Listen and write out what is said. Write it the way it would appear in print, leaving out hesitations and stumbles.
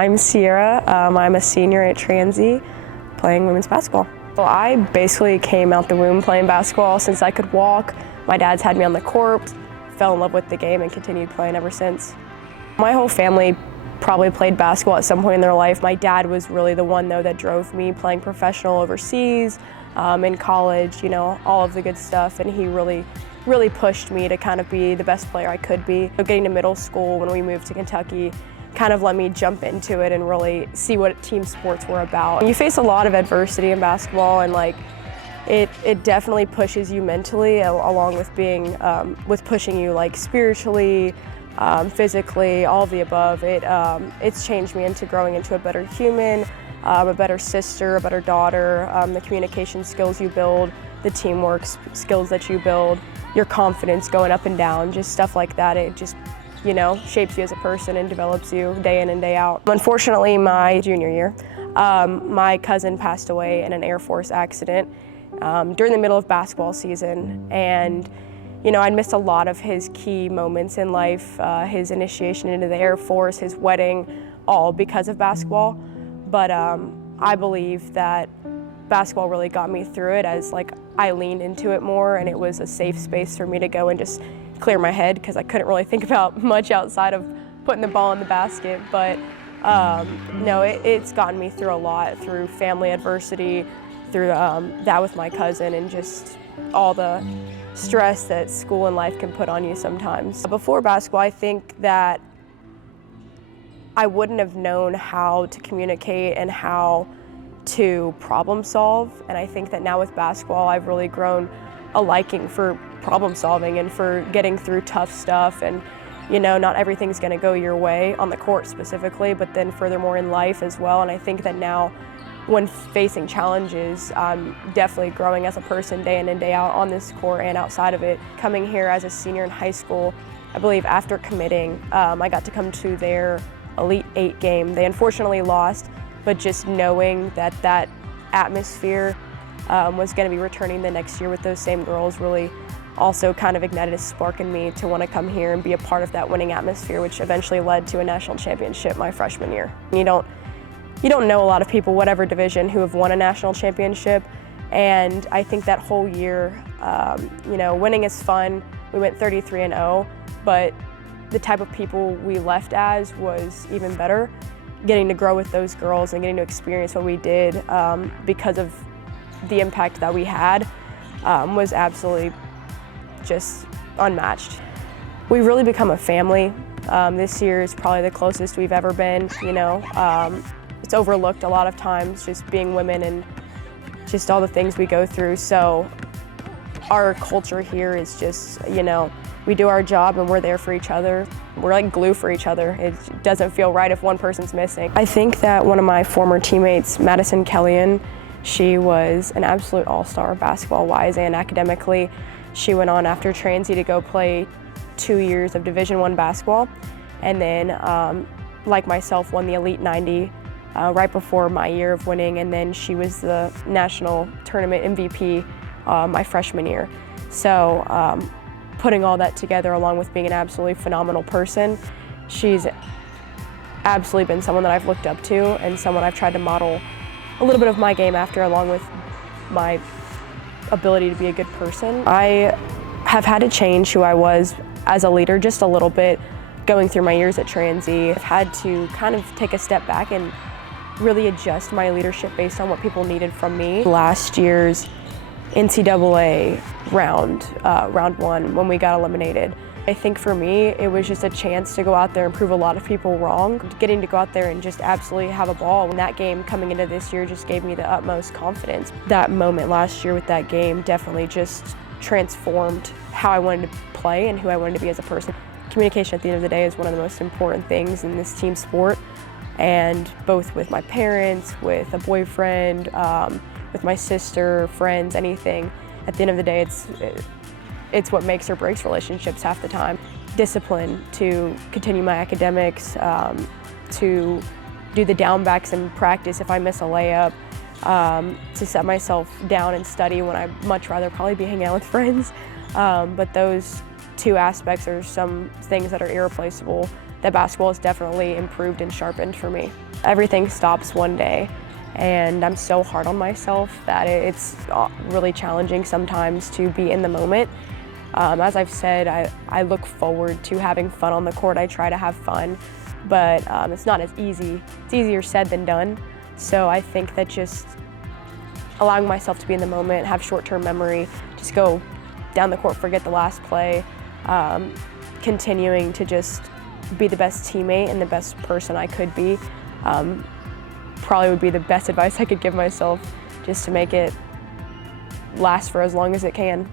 I'm Sierra. I'm a senior at Transy playing women's basketball. Well, I basically came out the womb playing basketball since I could walk. My dad's had me on the court, fell in love with the game and continued playing ever since. My whole family probably played basketball at some point in their life. My dad was really the one though that drove me playing professional overseas, in college, all of the good stuff, and he really pushed me to kind of be the best player I could be. Getting to middle school when we moved to Kentucky kind of let me jump into it and really see what team sports were about. You face a lot of adversity in basketball, and it definitely pushes you mentally, along with with pushing you spiritually, physically, all of the above. It's changed me into growing into a better human, a better sister, a better daughter. The communication skills you build, the teamwork skills that you build, your confidence going up and down, just stuff like that. It just shapes you as a person and develops you day in and day out. Unfortunately, my junior year, my cousin passed away in an Air Force accident during the middle of basketball season. And I'd missed a lot of his key moments in life, his initiation into the Air Force, his wedding, all because of basketball. But I believe that basketball really got me through it, as I leaned into it more, and it was a safe space for me to go and just clear my head, because I couldn't really think about much outside of putting the ball in the basket. But no, it's gotten me through a lot, through family adversity, through that with my cousin, and just all the stress that school and life can put on you sometimes. Before basketball, I think that I wouldn't have known how to communicate and how to problem solve, and I think that now with basketball I've really grown a liking for problem solving and for getting through tough stuff. And not everything's going to go your way on the court specifically, but then furthermore in life as well. And I think that now when facing challenges, I'm definitely growing as a person day in and day out on this court and outside of it. Coming here as a senior in high school, I believe after committing, I got to come to their Elite 8 game. They unfortunately lost, but just knowing that atmosphere was going to be returning the next year with those same girls really also kind of ignited a spark in me to want to come here and be a part of that winning atmosphere, which eventually led to a national championship my freshman year. You don't know a lot of people, whatever division, who have won a national championship, and I think that whole year, winning is fun. We went 33-0, but the type of people we left as was even better. Getting to grow with those girls and getting to experience what we did because of the impact that we had was absolutely just unmatched. We've really become a family. This year is probably the closest we've ever been. It's overlooked a lot of times, just being women and just all the things we go through. So our culture here is just, we do our job and we're there for each other. We're like glue for each other. It doesn't feel right if one person's missing. I think that one of my former teammates, Madison Kellyan, she was an absolute all-star basketball-wise and academically. She went on after Transy to go play 2 years of Division I basketball, and then, like myself, won the Elite 90 right before my year of winning, and then she was the national tournament MVP my freshman year. So putting all that together, along with being an absolutely phenomenal person, she's absolutely been someone that I've looked up to and someone I've tried to model a little bit of my game after, along with my ability to be a good person. I have had to change who I was as a leader just a little bit going through my years at Transy. I've had to kind of take a step back and really adjust my leadership based on what people needed from me. Last year's NCAA round one, when we got eliminated, I think for me it was just a chance to go out there and prove a lot of people wrong. Getting to go out there and just absolutely have a ball. And that game coming into this year just gave me the utmost confidence. That moment last year with that game definitely just transformed how I wanted to play and who I wanted to be as a person. Communication at the end of the day is one of the most important things in this team sport, and both with my parents, with a boyfriend, with my sister, friends, anything. At the end of the day, it's what makes or breaks relationships half the time. Discipline to continue my academics, to do the downbacks in practice if I miss a layup, to set myself down and study when I'd much rather probably be hanging out with friends. But those two aspects are some things that are irreplaceable that basketball has definitely improved and sharpened for me. Everything stops one day, and I'm so hard on myself that it's really challenging sometimes to be in the moment. As I've said, I look forward to having fun on the court. I try to have fun, but it's not as easy. It's easier said than done. So I think that just allowing myself to be in the moment, have short-term memory, just go down the court, forget the last play, continuing to just be the best teammate and the best person I could be, probably would be the best advice I could give myself, just to make it last for as long as it can.